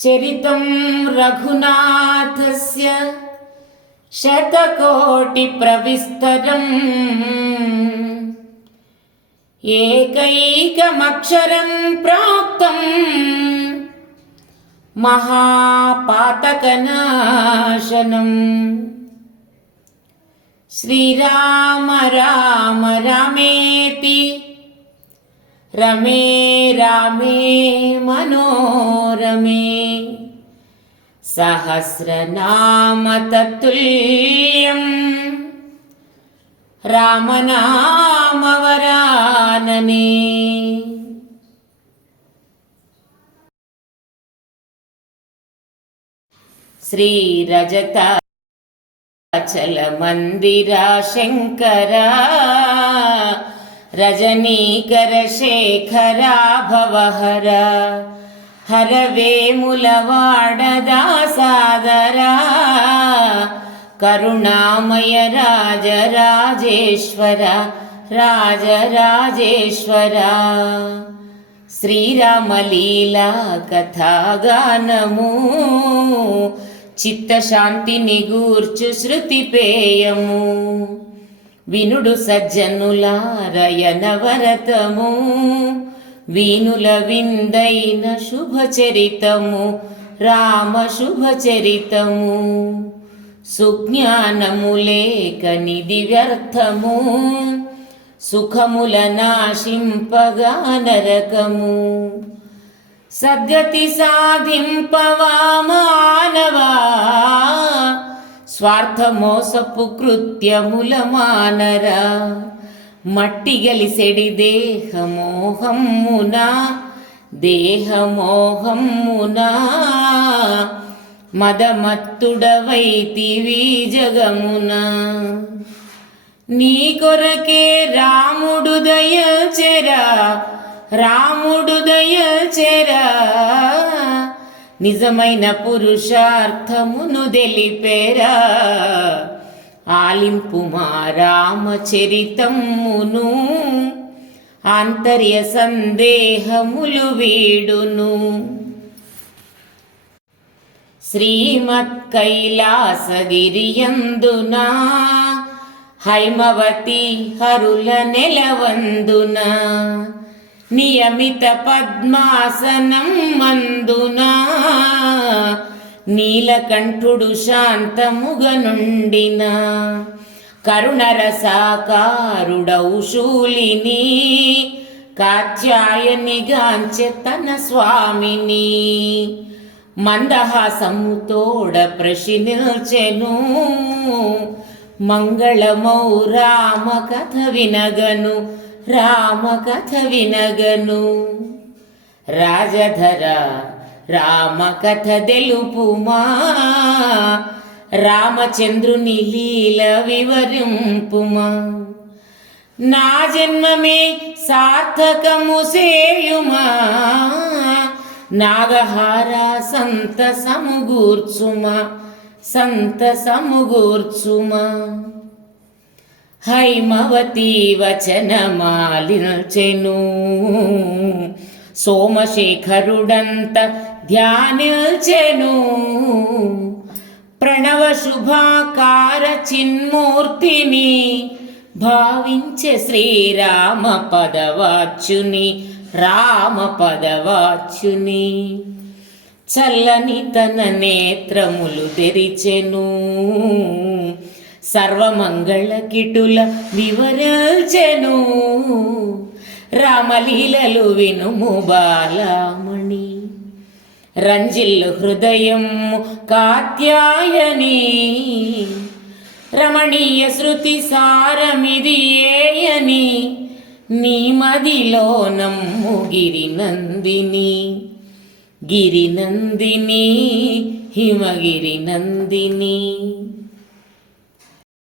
చరితం రఘునాథస్య శతకోటి ప్రవిస్తరం ఏకైకమక్షరం ప్రోక్తం మహాపాతకనాశనం. శ్రీరామ రామ రామేతి రమే రామే మనోరమే సహస్రనామ తత్తుల్యం రామనామవరాననే. శ్రీ రజతాచల మందిరా శంకరా రజనీకర శేఖరా భవహర హరవేములవాడదా సాదరా కరుణామయ రాజరాజేశ్వర రాజరాజేశ్వర. శ్రీరామలీలా కథాగానము చిత్తశాంతిని గూర్చు శృతిపేయము వినుడు సజ్జనులారయనవరతము వీనుల విందైన శుభచరితము రామ శుభచరితము. సుజ్ఞానము లేక నిధి వ్యర్థము సుఖముల నాశింపగా నరకము. సద్గతి సాధింపవా మానవా స్వార్థమోసపు కృత్యముల మానరా. మట్టి గలిసెడి దేహమోహమ్మునా దేహమోహమ్మునా మదమత్తుడవైతివి జగమునా. నీ కొరకే రాముడు దయచెరా రాముడు దయచెరా నిజమైన పురుషార్థమును తెలిపేరా. ఆలింపు మా రామచరితమును ఆంతర్య సందేహములు వీడును. శ్రీమత్ కైలాసగిరియందునా హైమవతి హరుల నెలవందునా నియమిత పద్మాసనం మందునా నీలకంఠుడు శాంతముగనుండిన కరుణరసాకారుడౌ శూలిని కాత్యాయనిగాంచె తన స్వామిని. మందహాసముతోడ ప్రశ్నించెను మంగళమౌ రామ కథ వినగను రామ కథ వినగను. రాజధర రామ కథ తెలుపుమా రామచంద్రుని లీల వివరింపుమా. నా జన్మమే సార్థకము సేయుమా నాగహార సంతసముగూర్చుమా సంతసముగూర్చుమా. హైమవతి వచనమాలించెను సోమశేఖరుడంత ధ్యానిల్చెను ప్రణవ శుభాకార చిన్మూర్తిని భావించే శ్రీరామ పదవాచ్యుని రామ పదవాచ్యుని. చల్లని తన నేత్రములు తెరిచెను సర్వమంగళ కిటుల వివరించెను రామలీలలు వినుము బాలమణి రంజిల్లు హృదయము కాత్యాయని. రమణీయ శృతి సారమిది ఏయని నీ మదిలో నమ్ము గిరినందిని గిరినందిని హిమగిరి నందిని.